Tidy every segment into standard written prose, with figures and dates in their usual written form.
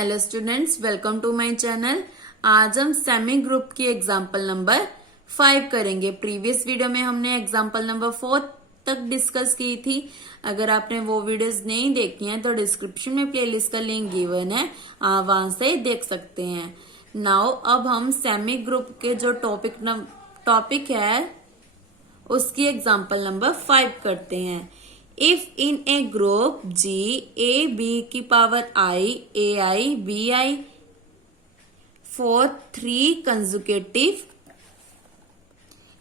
Hello students, welcome to my channel. आज हम semigroup की एग्जाम्पल नंबर 5 करेंगे। प्रीवियस वीडियो में हमने एग्जाम्पल नंबर 4 तक डिस्कस की थी। अगर आपने वो वीडियोस नहीं देखी हैं तो डिस्क्रिप्शन में प्लेलिस्ट का लिंक गिवन है, आप वहां से देख सकते हैं। नाउ अब हम सेमी ग्रुप के जो टॉपिक है उसकी एग्जाम्पल नंबर 5 करते हैं। If in A group G A B की power I A I B I for 3 consecutive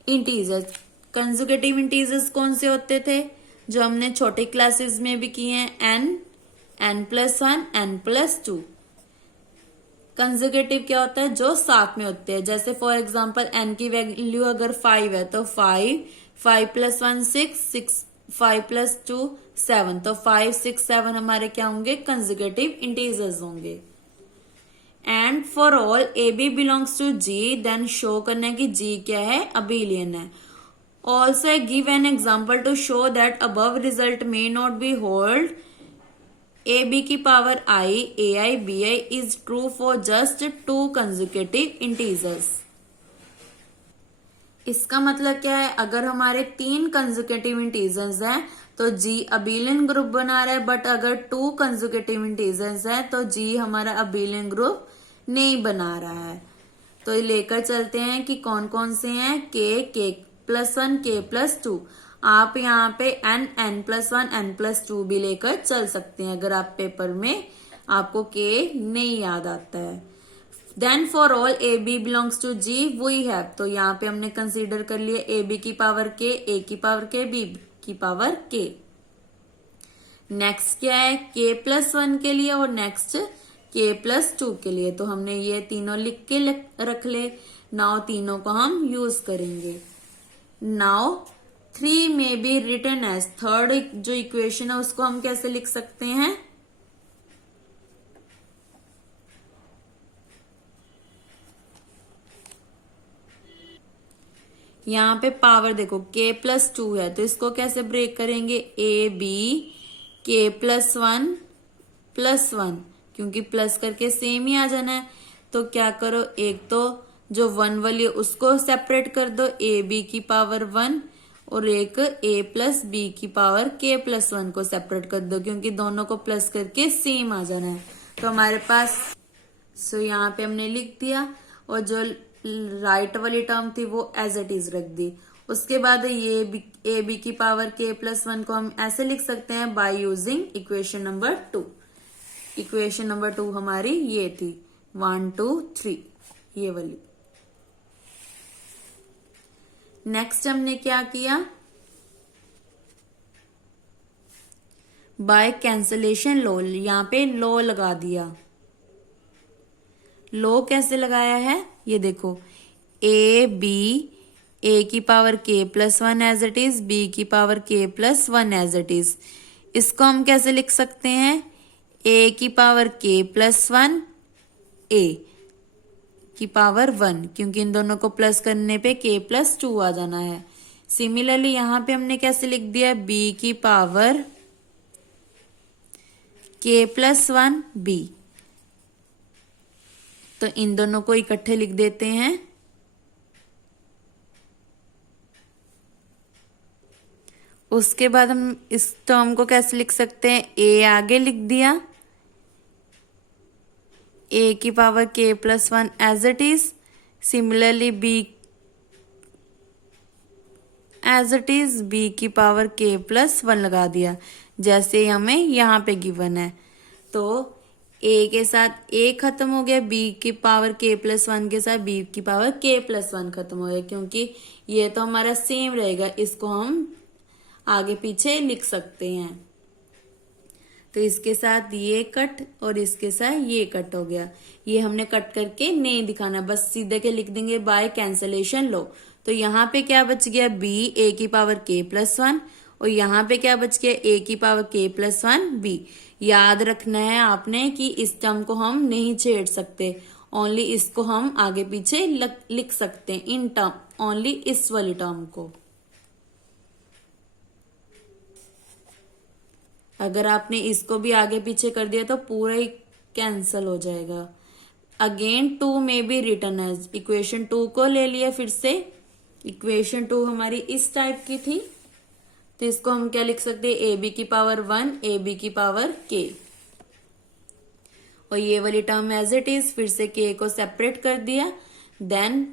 integers. Conjugative integers कौन से होते थे जो हमने छोटी क्लासेस में भी किए हैं? n+1 n+2। कंजुगेटिव क्या होता है? जो साथ में होते हैं। जैसे फॉर एग्जांपल n की वैल्यू अगर 5 है तो 5 5+1 6 5+2 7, तो 5 6 7 हमारे क्या होंगे? कंजुगेटिव इंटीजर्स होंगे। And for all A B belongs to G, then show करना कि जी क्या है? अबेलियन है। Also give an example to show that above result may not be hold. A B की power I A I B I is true for just 2 conjugative integers. इसका मतलब क्या है? अगर हमारे 3 कंजुगेटिव इंटीजर्स हैं तो G अबेलियन ग्रुप बना रहा है, बट अगर 2 कंजुगेटिव इंटीजर्स हैं तो G हमारा अबेलियन ग्रुप नहीं बना रहा है। तो ये लेकर चलते हैं कि कौन कौन से हैं। K+1 K+2। आप यहाँ पे n+1 n+2 भी लेकर चल सकते हैं अगर आप पेपर में आपको K नहीं याद आता है। Then for all A B belongs to G we have, तो यहाँ पे हमने कंसीडर कर लिया ए बी की पावर K, A की पावर K, B की पावर K। नेक्स्ट क्या है? K+1 के लिए और नेक्स्ट K+2 के लिए। तो हमने ये तीनों लिख के रख ले। नाउ तीनों को हम यूज करेंगे। नाउ 3 में बी रिटन एज, थर्ड जो इक्वेशन है उसको हम कैसे लिख सकते हैं? यहाँ पे पावर देखो K+2 है तो इसको कैसे ब्रेक करेंगे? A B K+1 +1, क्योंकि प्लस करके सेम ही आ जाना है। तो क्या करो, एक तो जो 1 वाली है उसको सेपरेट कर दो, A B की पावर 1, और एक A+B की पावर K+1 को सेपरेट कर दो, क्योंकि दोनों को प्लस करके सेम आ जाना है। तो हमारे पास यहाँ पे हमने लिख दिया, और जो राइट वाली टर्म थी वो एज इट इज रख दी। उसके बाद ये ए बी की पावर K+1 को हम ऐसे लिख सकते हैं by using equation number 2। Equation number 2 हमारी ये थी 1 2 3, ये वाली। नेक्स्ट हमने क्या किया? बाय कैंसलेशन लॉ, यहाँ पे लॉ लगा दिया। लॉ कैसे लगाया है ये देखो, ए बी ए की power K+1 as it is, B की power K+1 as it is. इसको हम कैसे लिख सकते हैं? ए की पावर K+1 ए की पावर 1, क्योंकि इन दोनों को प्लस करने पे K+2 आ जाना है। सिमिलरली यहां पे हमने कैसे लिख दिया? बी की पावर K+1 बी, तो इन दोनों को इकट्ठे लिख देते हैं। उसके बाद हम इस टर्म को कैसे लिख सकते हैं? ए आगे लिख दिया, ए की power K+1 as it is. Similarly B as it is, B की पावर K+1 लगा दिया, जैसे हमें यहाँ पे गिवन है। तो ए के साथ ए खत्म हो गया, बी की पावर K+1 के साथ बी की पावर K+1 खत्म हो गया, क्योंकि ये तो हमारा सेम रहेगा। इसको हम आगे पीछे लिख सकते हैं। तो इसके साथ ये कट और इसके साथ ये कट हो गया। ये हमने कट करके नहीं दिखाना, बस सीधे के लिख देंगे बाय कैंसलेशन लो। तो यहाँ पे क्या बच गया? बी ए की पावर K+1, और यहाँ पे क्या बच गया? ए की पावर K+1 बी। याद रखना है आपने कि इस टर्म को हम नहीं छेड़ सकते, ओनली इसको हम आगे पीछे लिख सकते हैं, इन टर्म, ओनली इस वाली टर्म को। अगर आपने इसको भी आगे पीछे कर दिया तो पूरा कैंसल हो जाएगा। अगेन 2 में बी रिटर्न एज, इक्वेशन 2 को ले लिया फिर से। इक्वेशन 2 हमारी इस टाइप की थी, तो इसको हम क्या लिख सकते हैं, ए बी की पावर 1 ए बी की पावर के, और ये वाली टर्म एज इट इज, फिर से के को सेपरेट कर दिया। देन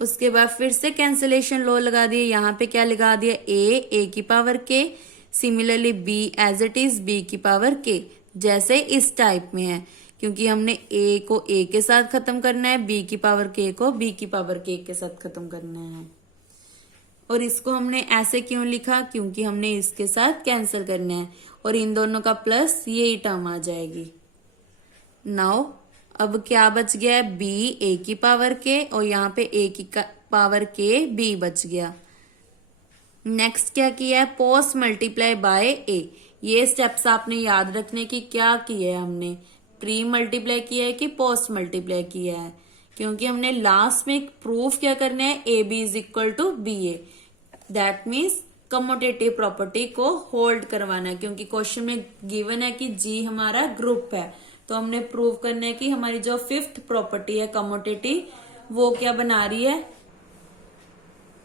उसके बाद फिर से कैंसिलेशन लॉ लगा दिया, यहाँ पे क्या लगा दिया, ए की power K, similarly B as it is B की पावर के, जैसे इस टाइप में है, क्योंकि हमने ए को ए के साथ खत्म करना है, बी की पावर के को बी की पावर के साथ खत्म करना है। और इसको हमने ऐसे क्यों लिखा, क्योंकि हमने इसके साथ कैंसिल करना है, और इन दोनों का प्लस यही टर्म आ जाएगी। नाउ अब क्या बच गया है, बी ए की पावर के, और यहाँ पे ए की पावर के बी बच गया। नेक्स्ट क्या किया है, पोस्ट मल्टीप्लाई बाय ए। ये स्टेप्स आपने याद रखने की, क्या किया है हमने, प्री मल्टीप्लाई किया है कि पोस्ट मल्टीप्लाई किया है, क्योंकि हमने लास्ट में प्रूफ क्या करना है, A B is equal to B A, that means commutative property को होल्ड करवाना है, क्योंकि क्वेश्चन में गिवन है कि जी हमारा ग्रुप है, तो हमने प्रूव करना है कि हमारी जो फिफ्थ प्रॉपर्टी है कमोटेटिव वो क्या बना रही है।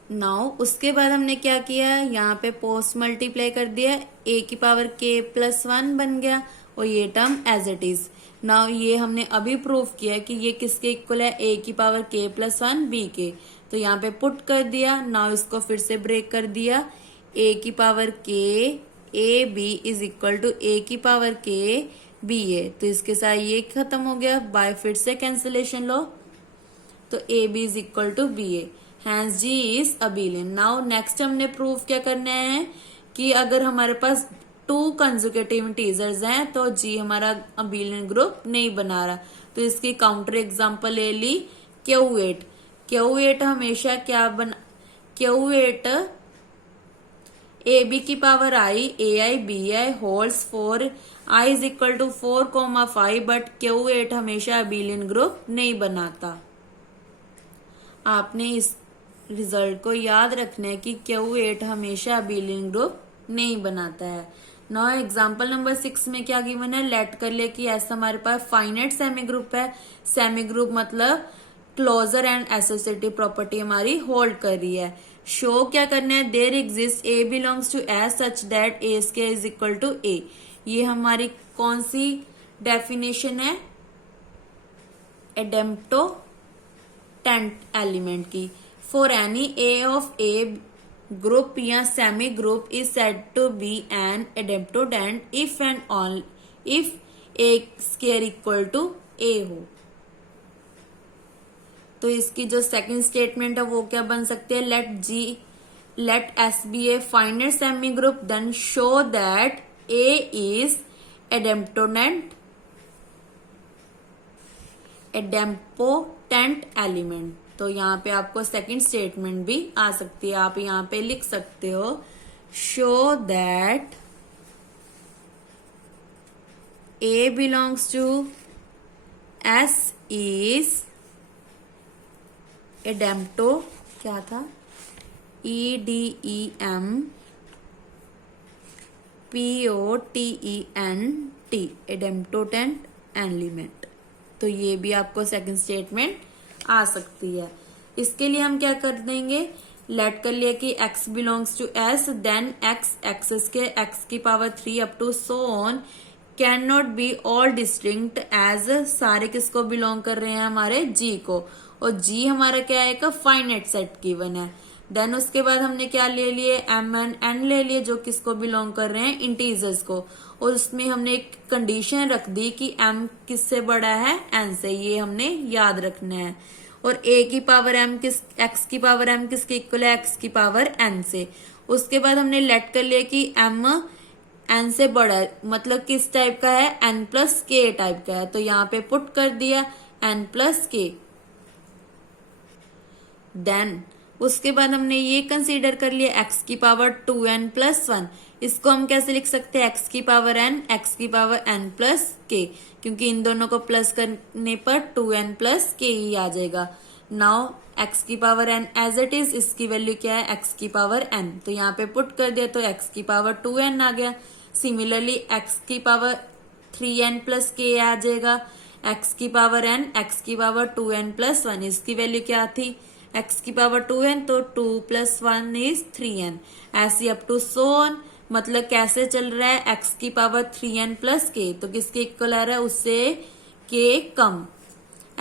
नाउ उसके बाद हमने क्या किया, यहाँ पे पोस्ट मल्टीप्लाई कर दिया, ए की पावर के प्लस 1 बन गया, और ये term as it is. Now ये हमने अभी प्रूव किया कि ये किसके इक्वल है, ए की पावर के प्लस 1 बी के, तो यहाँ पे पुट कर दिया। नाउ इसको फिर से ब्रेक कर दिया, ए की power K A B is equal to A की पावर के बी ए, तो इसके साथ ये खत्म हो गया बाय फिर से कैंसिलेशन लो, तो A B is equal to B A, hence G is abelian. Now next हमने प्रूफ क्या करना है कि अगर हमारे पास 2 कंसेक्यूटिव इंटीजर्स हैं तो जी हमारा अबिलियन ग्रुप नहीं बना रहा, तो इसकी काउंटर एग्जांपल ले ली Q8। Q8 हमेशा क्या बना, Q8 ए बी की power i A i B i holds 4 i is equal to 4,5, but Q8 हमेशा अबिलियन ग्रुप नहीं बनाता। आपने इस रिजल्ट को याद रखना है कि Q8 हमेशा अबिलियन ग्रुप नहीं बनाता है। नाउ एग्जांपल नंबर 6 में क्या गिवन है, लेट कर ले कि ऐसा हमारे पास फाइनाइट सेमी ग्रुप है। सेमी ग्रुप मतलब क्लोजर एंड एसोसिएटिव प्रॉपर्टी हमारी होल्ड कर रही है। शो क्या करना है, there exist A belongs to S such that A square is equal to A. ये हमारी कौन सी डेफिनेशन है, एडेम्प्टोटेंट एलिमेंट की। For any A of A group या semi group is said to be an idempotent if and all if A square equal to ए हो। तो इसकी जो सेकंड स्टेटमेंट है वो क्या बन सकती है, let S be a finite semi group then show that A is idempotent element. तो यहाँ पे आपको सेकंड स्टेटमेंट भी आ सकती है, आप यहाँ पे लिख सकते हो show that A belongs to S is idempotent, क्या था, EDEMPOTENT एडेम्प्टोटेंट एलिमेंट। तो ये भी आपको सेकंड स्टेटमेंट आ सकती है। इसके लिए हम क्या कर देंगे, लेट कर लिया कि x belongs to s, then x के x की power 3 up to so on can not be all distinct as, सारे किसको बिलोंग कर रहे हैं, हमारे g को, और g हमारा क्या है, एक फाइनाइट सेट गिवन है। देन उसके बाद हमने क्या ले लिए, m एंड n ले लिए जो किसको बिलोंग कर रहे हैं, इंटीजर्स को, और उसमें हमने एक कंडीशन रख दी कि m किससे बड़ा है, n से, ये हमने याद रखना है। और a की पावर m x की पावर m किसके इक्वल है, x की पावर n से। उसके बाद हमने लेट कर लिया कि m n से बड़ा है, मतलब किस टाइप का है, n प्लस के टाइप का है, तो यहाँ पे पुट कर दिया n प्लस के। देन उसके बाद हमने ये कंसीडर कर लिया x की पावर 2n प्लस 1, इसको हम कैसे लिख सकते हैं, x की पावर n x की पावर n प्लस k, क्योंकि इन दोनों को प्लस करने पर 2n प्लस k ही आ जाएगा। नाउ x की power n as it is, इसकी वैल्यू क्या है, x की पावर n, तो यहाँ पे पुट कर दिया तो x की पावर 2n आ गया। सिमिलरली x की पावर 3n प्लस के आ जाएगा, x की पावर n, x की पावर 2n प्लस 1, इसकी वैल्यू क्या थी x की पावर 2n, तो 2 प्लस 1 इज 3n, ऐसी अप टू सो ऑन। मतलब कैसे चल रहा है, x की पावर 3n प्लस के, तो किसके इक्वल आ रहा है, उससे k कम।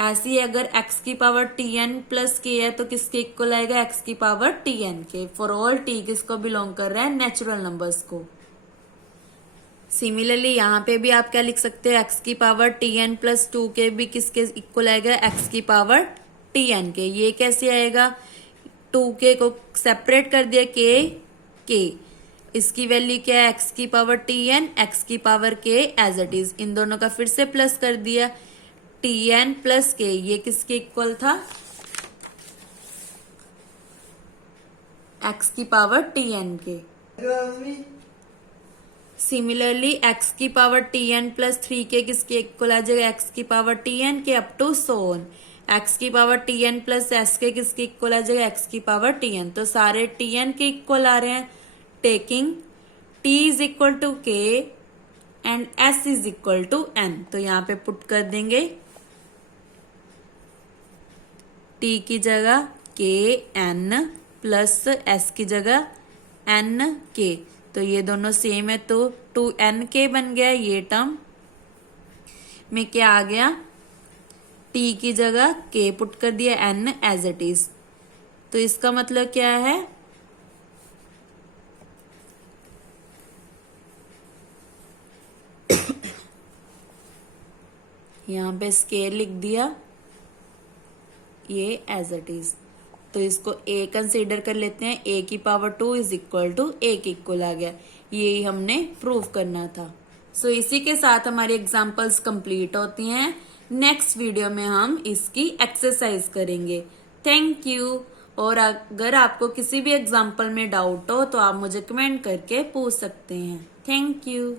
ऐसी अगर x की पावर tn प्लस के है तो किसके इक्वल आएगा, x की पावर tn के। फॉर ऑल t किसको बिलोंग कर रहा है, नेचुरल नंबर्स को। सिमिलरली यहाँ पे भी आप क्या लिख सकते हैं, x की पावर tn प्लस 2 के भी किसके इक्वल आएगा, x की पावर tn के। ये कैसे आएगा, 2k को सेपरेट कर दिया k, इसकी वैल्यू क्या है, x की पावर tn, x की power k as it is. इन दोनों का फिर से प्लस कर दिया, tn प्लस k, ये किसके इक्वल था, x की पावर tn के। सिमिलरली x की पावर tn प्लस 3k किसके इक्वल आ जाएगा, x की पावर tn के up to so on. x की पावर tn प्लस sk किसके इक्वल आ जाएगा, x की पावर tn। तो सारे tn के इक्वल आ रहे हैं, taking t is equal to k and s is equal to n। तो यहाँ पे पुट कर देंगे t की जगह k n प्लस s की जगह n k, तो ये दोनों सेम है, तो 2nk बन गया। ये टर्म में क्या आ गया, t की जगह k पुट कर दिया, n एज इट इज। तो इसका मतलब क्या है, यहाँ पे स्केल लिख दिया, ये एज इट इज। तो इसको a कंसीडर कर लेते हैं, a की power 2 is equal to a के इक्वल आ गया। यही हमने प्रूव करना था। सो इसी के साथ हमारी एग्जांपल्स कंप्लीट होती हैं। नेक्स्ट वीडियो में हम इसकी एक्सरसाइज करेंगे। Thank you. और अगर आपको किसी भी एग्जांपल में डाउट हो तो आप मुझे कमेंट करके पूछ सकते हैं। Thank you.